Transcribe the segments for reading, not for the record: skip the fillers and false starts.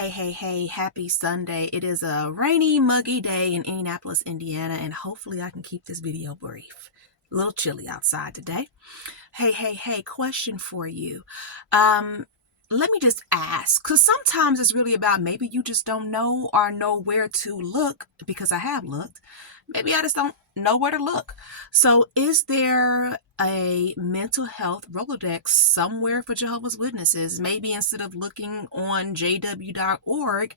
Hey, happy Sunday. It is a rainy, muggy day in Indianapolis, Indiana, and hopefully I can keep this video brief. A little chilly outside today. Hey, question for you. Let me just ask, because sometimes it's really about maybe you just don't know or know where to look, because I have looked. Maybe I just don't know where to look. So is there a mental health Rolodex somewhere for Jehovah's Witnesses? Maybe instead of looking on jw.org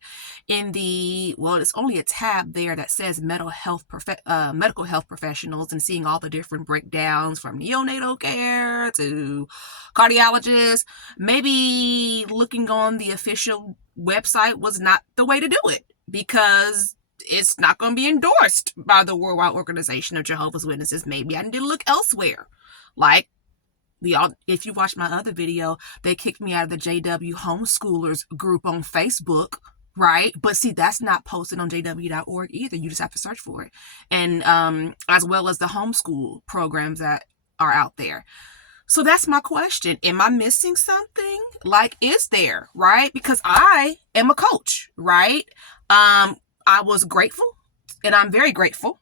in it's only a tab there that says medical health professionals, and seeing all the different breakdowns from neonatal care to cardiologists, maybe looking on the official website was not the way to do it, because it's not going to be endorsed by the Worldwide Organization of Jehovah's Witnesses. Maybe I need to look elsewhere. Like, if you watch my other video, they kicked me out of the JW homeschoolers group on Facebook, right? But see, that's not posted on jw.org either. You just have to search for it. And as well as the homeschool programs that are out there. So that's my question. Am I missing something? Like, is there, right? Because I am a coach, right? I was grateful, and I'm very grateful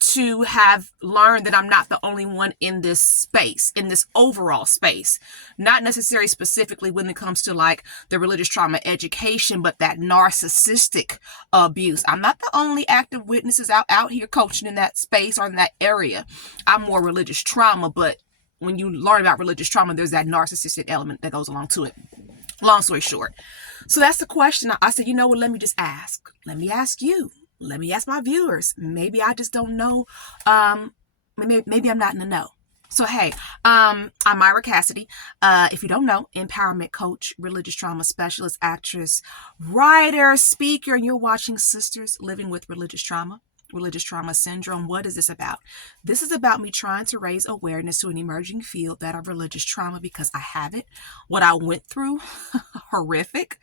to have learned that I'm not the only one in this space, in this overall space. Not necessarily specifically when it comes to like the religious trauma education, but that narcissistic abuse. I'm not the only active witnesses out here coaching in that space or in that area. I'm more religious trauma, but when you learn about religious trauma, there's that narcissistic element that goes along to it. Long story short. So that's the question. I said, you know what, let me just ask. Let me ask you. Let me ask my viewers. Maybe I just don't know. Maybe I'm not in the know. So, hey, I'm Myra Cassidy. If you don't know, empowerment coach, religious trauma specialist, actress, writer, speaker, and you're watching Sisters Living with Religious Trauma syndrome. What is this about? This is about me trying to raise awareness to an emerging field that of religious trauma, because I have it. What I went through, horrific.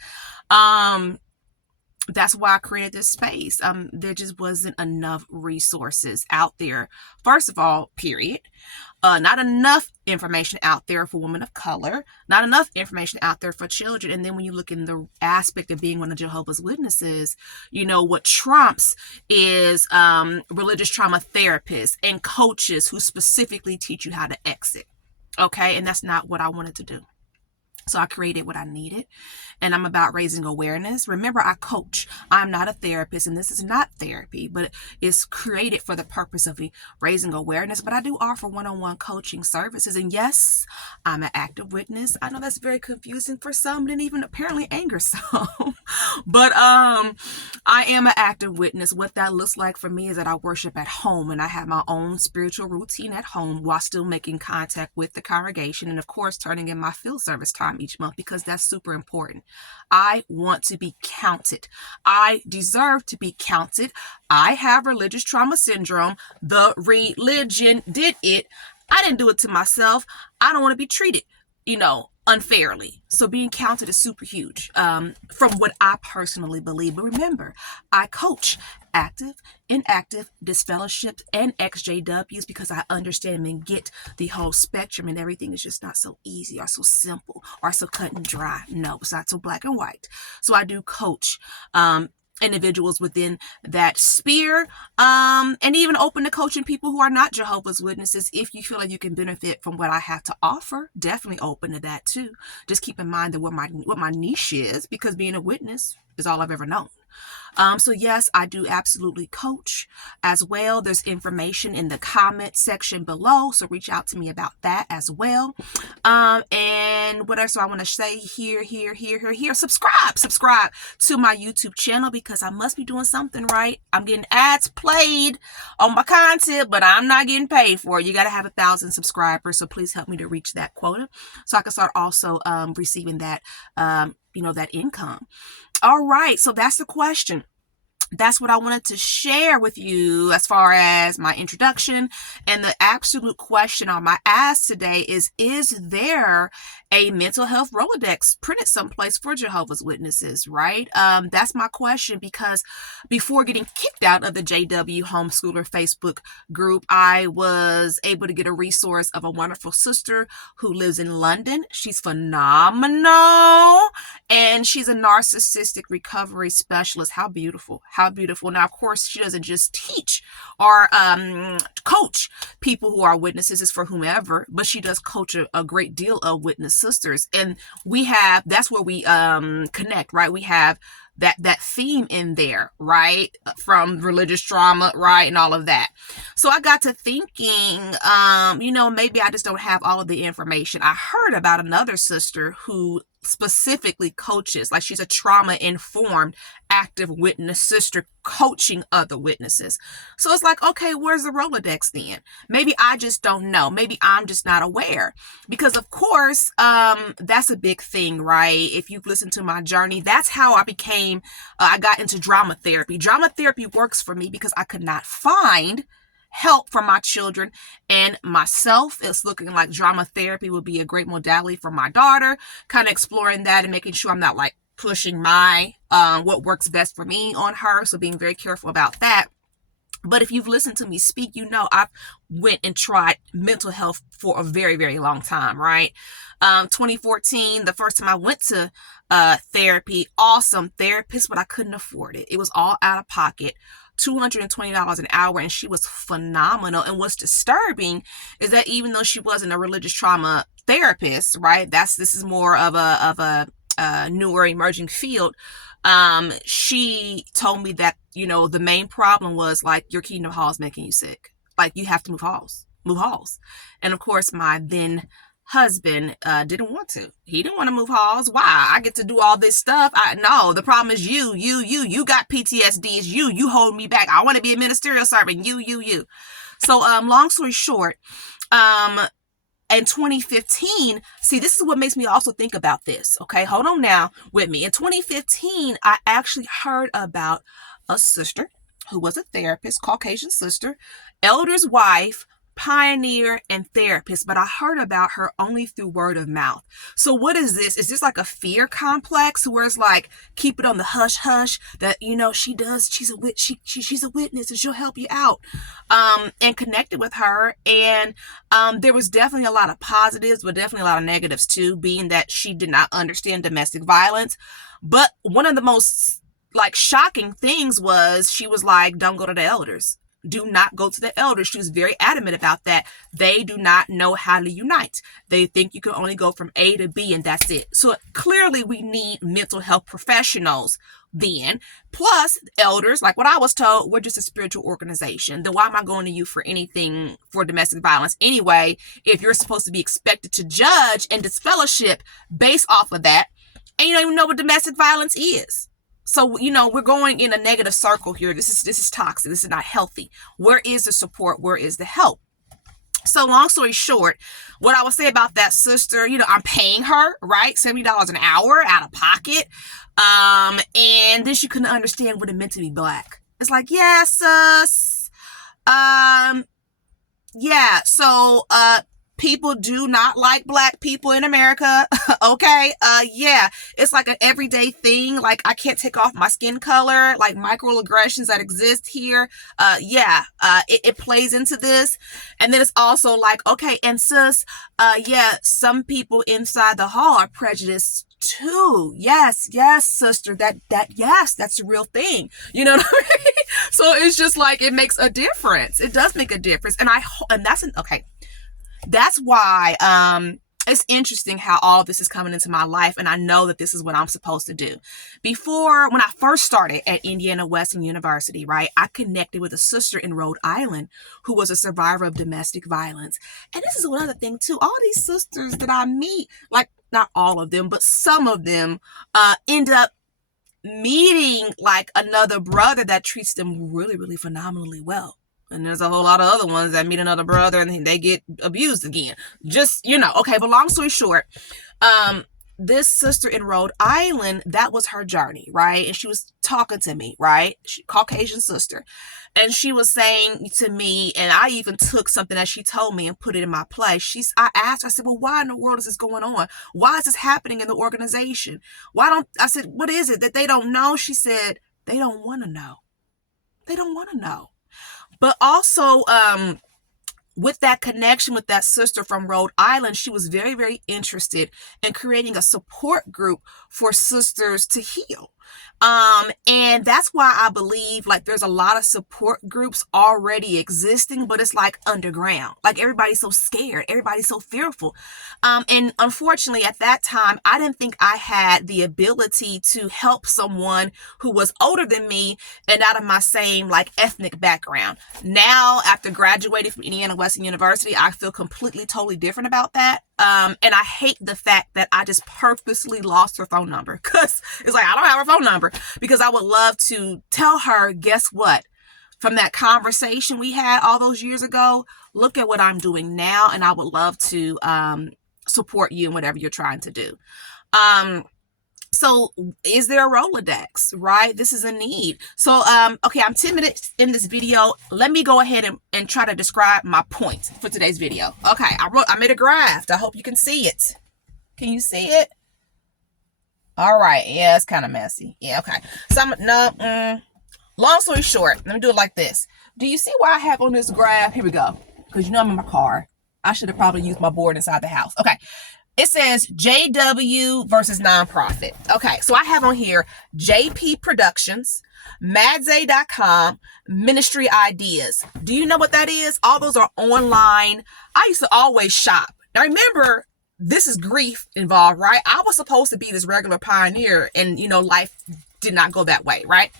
That's why I created this space. There just wasn't enough resources out there. First of all, period. Not enough information out there for women of color. Not enough information out there for children. And then when you look in the aspect of being one of Jehovah's Witnesses, you know, what trumps is religious trauma therapists and coaches who specifically teach you how to exit. Okay? And that's not what I wanted to do. So I created what I needed, and I'm about raising awareness. Remember, I coach. I'm not a therapist, and this is not therapy, but it's created for the purpose of raising awareness. But I do offer one-on-one coaching services, and yes, I'm an active witness. I know that's very confusing for some, and even apparently angers some. But I am an active witness. What that looks like for me is that I worship at home, and I have my own spiritual routine at home while still making contact with the congregation, and of course, turning in my field service time each month, because that's super important. I want to be counted. I deserve to be counted. I have religious trauma syndrome. The religion did it. I didn't do it to myself. I don't want to be treated, unfairly. So being counted is super huge, from what I personally believe. But remember, I coach active, inactive, disfellowshipped, and exJWs, because I understand and get the whole spectrum, and everything is just not so easy or so simple or so cut and dry. No, it's not so black and white. So I do coach individuals within that sphere, and even open to coaching people who are not Jehovah's Witnesses. If you feel like you can benefit from what I have to offer, definitely open to that too. Just keep in mind that what my niche is, because being a witness is all I've ever known. So yes, I do absolutely coach as well. There's information in the comment section below, so reach out to me about that as well. And what else do I want to say here? Subscribe to my YouTube channel, because I must be doing something right. I'm getting ads played on my content, but I'm not getting paid for it. You got to have 1,000 subscribers, so please help me to reach that quota, so I can start also receiving that that income. All right, so that's the question. that's what I wanted to share with you as far as my introduction. And the absolute question on my ask today is there a mental health Rolodex printed someplace for Jehovah's Witnesses, right? That's my question, because before getting kicked out of the JW Homeschooler Facebook group, I was able to get a resource of a wonderful sister who lives in London. She's phenomenal, and she's a narcissistic recovery specialist. How beautiful. How beautiful. Now, of course, she doesn't just teach or coach people who are witnesses, is for whomever, but she does coach a great deal of witness sisters. And that's where we connect, right? We have that theme in there, right? From religious trauma, right? And all of that. So I got to thinking, maybe I just don't have all of the information. I heard about another sister who specifically coaches, like she's a trauma-informed active witness sister coaching other witnesses. So it's like, okay, where's the Rolodex then? Maybe I just don't know. Maybe I'm just not aware, because of course, that's a big thing, right? If you've listened to my journey, that's how I got into drama therapy. Drama therapy works for me because I could not find help for my children and myself. It's looking like drama therapy would be a great modality for my daughter, kind of exploring that and making sure I'm not like pushing my what works best for me on her. So being very careful about that. But if you've listened to me speak, I've went and tried mental health for a very, very long time, right? 2014, the first time I went to therapy, awesome therapist, but I couldn't afford it. It was all out of pocket. $220 an hour, and she was phenomenal. And what's disturbing is that even though she wasn't a religious trauma therapist, right? This is more of a newer emerging field. She told me that, the main problem was like your Kingdom Hall is making you sick. Like you have to move halls. And of course, my then husband didn't want to. He didn't want to move halls. Why? I get to do all this stuff. No, the problem is you got PTSD. It's you hold me back. I want to be a ministerial servant. You. So long story short, in 2015, see, this is what makes me also think about this. Okay, hold on now with me. In 2015, I actually heard about a sister who was a therapist, Caucasian sister, elder's wife, pioneer, and therapist, but I heard about her only through word of mouth. So what is this? Is this like a fear complex where it's like, keep it on the hush hush that, she's a witness and she'll help you out, and connected with her. And there was definitely a lot of positives, but definitely a lot of negatives too, being that she did not understand domestic violence. But one of the most shocking things was she was like, don't go to the elders. Do not go to the elders. She was very adamant about that. They do not know how to unite. They think you can only go from A to B and that's it. So clearly we need mental health professionals then. Plus elders, like what I was told, we're just a spiritual organization. Then why am I going to you for anything for domestic violence anyway, if you're supposed to be expected to judge and disfellowship based off of that, and you don't even know what domestic violence is? So, we're going in a negative circle here. This is toxic. This is not healthy. Where is the support? Where is the help? So long story short, what I would say about that sister, I'm paying her, right? $70 an hour out of pocket. And then she couldn't understand what it meant to be Black. It's like, yeah, sis. Yeah. So, people do not like Black people in America. Okay. Yeah. It's like an everyday thing. Like I can't take off my skin color, like microaggressions that exist here. It plays into this. And then it's also like, okay. And sis, some people inside the hall are prejudiced too. Yes, sister, yes, that's the real thing. You know what I mean? So it's just like, it makes a difference. It does make a difference. That's why it's interesting how all this is coming into my life, and I know that this is what I'm supposed to do. Before, when I first started at Indiana Western University, right, I connected with a sister in Rhode Island who was a survivor of domestic violence. And this is another thing too. All these sisters that I meet, like not all of them, but some of them end up meeting like another brother that treats them really, really phenomenally well. And there's a whole lot of other ones that meet another brother and they get abused again. Just, okay, but long story short, this sister in Rhode Island, that was her journey, right? And she was talking to me, right? Caucasian sister. And she was saying to me, and I even took something that she told me and put it in my place. I asked her, I said, well, why in the world is this going on? Why is this happening in the organization? I said, what is it that they don't know? She said, they don't want to know. They don't want to know. But also, with that connection with that sister from Rhode Island, she was very, very interested in creating a support group for sisters to heal. And that's why I believe like there's a lot of support groups already existing, but it's like underground. Like everybody's so scared. Everybody's so fearful. And unfortunately at that time, I didn't think I had the ability to help someone who was older than me and out of my same like ethnic background. Now, after graduating from Indiana Wesleyan University, I feel completely, totally different about that. And I hate the fact that I just purposely lost her phone number because it's like, I don't have her phone number, because I would love to tell her, guess what? From that conversation we had all those years ago, look at what I'm doing now. And I would love to support you in whatever you're trying to do. So is there a Rolodex, right? This is a need. So, okay, I'm 10 minutes in this video. Let me go ahead and try to describe my points for today's video. Okay, I made a graph. I hope you can see it. Can you see it? All right. Yeah, it's kind of messy. Yeah, okay. So long story short, let me do it like this. Do you see what I have on this graph? Here we go. Because you know I'm in my car. I should have probably used my board inside the house. Okay. It says JW versus nonprofit. Okay, so I have on here JP Productions, Madze.com, Ministry Ideas. Do you know what that is? All those are online. I used to always shop. Now remember, this is grief involved, right? I was supposed to be this regular pioneer and, life did not go that way, right?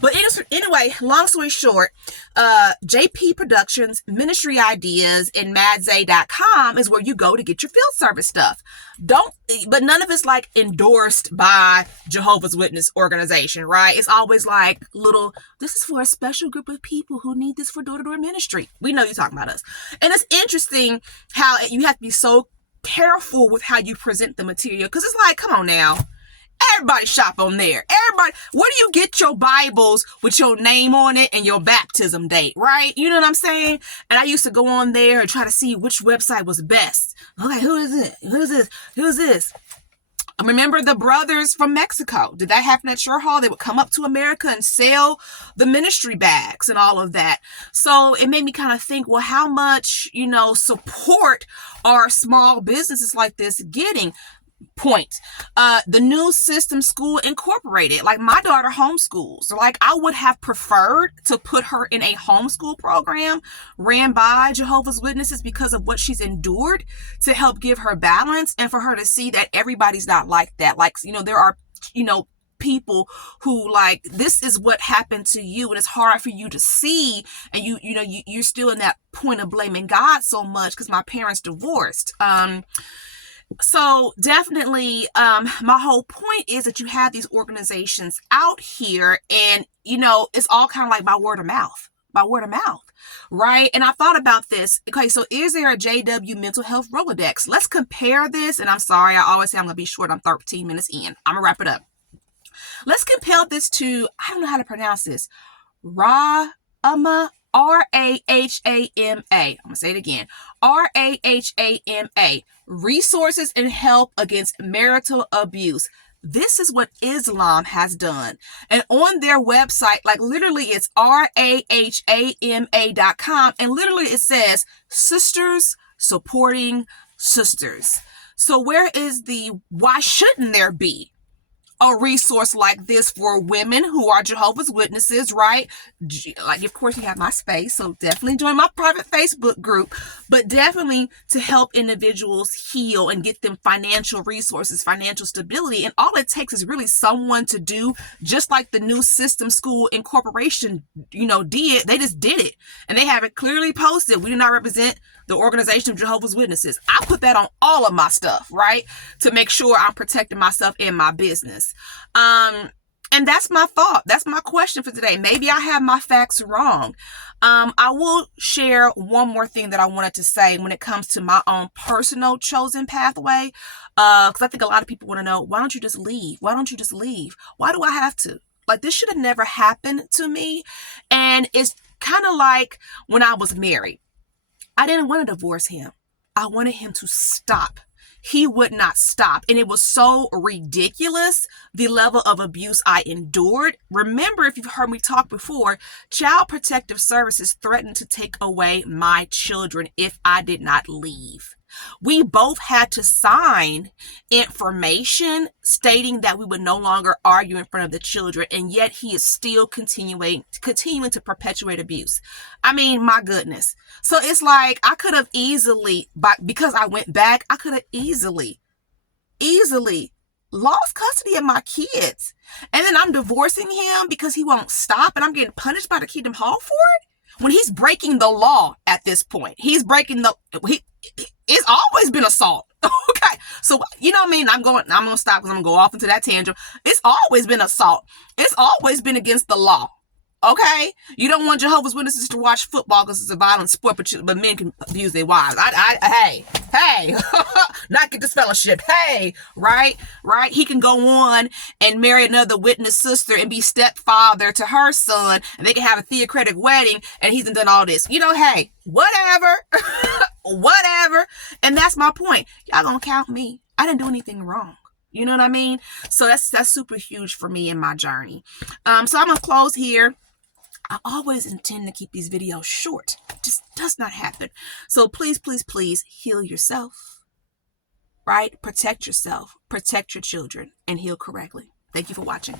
But anyway, long story short, JP Productions, Ministry Ideas, and Madze.com is where you go to get your field service stuff. But none of it's like endorsed by Jehovah's Witness organization, right? It's always like this is for a special group of people who need this for door-to-door ministry. We know you're talking about us. And it's interesting how you have to be so careful with how you present the material, because it's like, come on now. Everybody shop on there. Everybody, where do you get your Bibles with your name on it and your baptism date, right? You know what I'm saying? And I used to go on there and try to see which website was best. Okay, who is it? Who's this? Who's this? I remember the brothers from Mexico. Did that happen at your hall? They would come up to America and sell the ministry bags and all of that. So it made me kind of think, well, how much, support are small businesses like this getting? Point. The new system Skool Incorporated, like my daughter homeschools. So like I would have preferred to put her in a homeschool program ran by Jehovah's Witnesses because of what she's endured to help give her balance and for her to see that everybody's not like that. Like, there are, people who like, this is what happened to you and it's hard for you to see. And you're still in that point of blaming God so much because my parents divorced. So definitely, my whole point is that you have these organizations out here and, it's all kind of like by word of mouth, right? And I thought about this. Okay, so is there a JW mental health Rolodex? Let's compare this. And I'm sorry, I always say I'm going to be short. I'm 13 minutes in. I'm going to wrap it up. Let's compare this to, I don't know how to pronounce this, Rahama. Rahama. I'm going to say it again. Rahama. Resources and help against marital abuse. This is what Islam has done. And on their website, like literally it's rahama.com. And literally it says sisters supporting sisters. So why shouldn't there be a resource like this for women who are Jehovah's Witnesses, right? Like, of course, you have my space, so definitely join my private Facebook group, but definitely to help individuals heal and get them financial resources, financial stability. And all it takes is really someone to do just like the new system Skool Incorporation, did. They just did it. And they have it clearly posted. We do not represent the organization of Jehovah's Witnesses. I put that on all of my stuff, right? To make sure I'm protecting myself and my business. And that's my thought. That's my question for today. Maybe I have my facts wrong. I will share one more thing that I wanted to say when it comes to my own personal chosen pathway. Because I think a lot of people want to know, why don't you just leave? Why don't you just leave? Why do I have to? Like, this should have never happened to me. And it's kind of like when I was married. I didn't want to divorce him. I wanted him to stop. He would not stop. And it was so ridiculous, the level of abuse I endured. Remember, if you've heard me talk before, Child Protective Services threatened to take away my children if I did not leave. We both had to sign information stating that we would no longer argue in front of the children, and yet he is still continuing to perpetuate abuse. I mean, my goodness. So it's like I could have easily, because I went back, I could have easily lost custody of my kids. And then I'm divorcing him because he won't stop, and I'm getting punished by the Kingdom Hall for it? When he's breaking the law at this point. He's breaking it's always been assault. Okay. So, you know what I mean? I'm going to stop because I'm going to go off into that tangent. It's always been assault. It's always been against the law. Okay? You don't want Jehovah's Witnesses to watch football because it's a violent sport, but men can abuse their wives. Hey, not get this fellowship. Hey, right? He can go on and marry another witness sister and be stepfather to her son, and they can have a theocratic wedding, and he's done all this. You know, hey, whatever. Whatever. And that's my point. Y'all gonna count me. I didn't do anything wrong. You know what I mean? So that's super huge for me in my journey. So I'm gonna close here. I always intend to keep these videos short. It just does not happen. So please, please, please heal yourself, right? Protect yourself, protect your children, and heal correctly. Thank you for watching.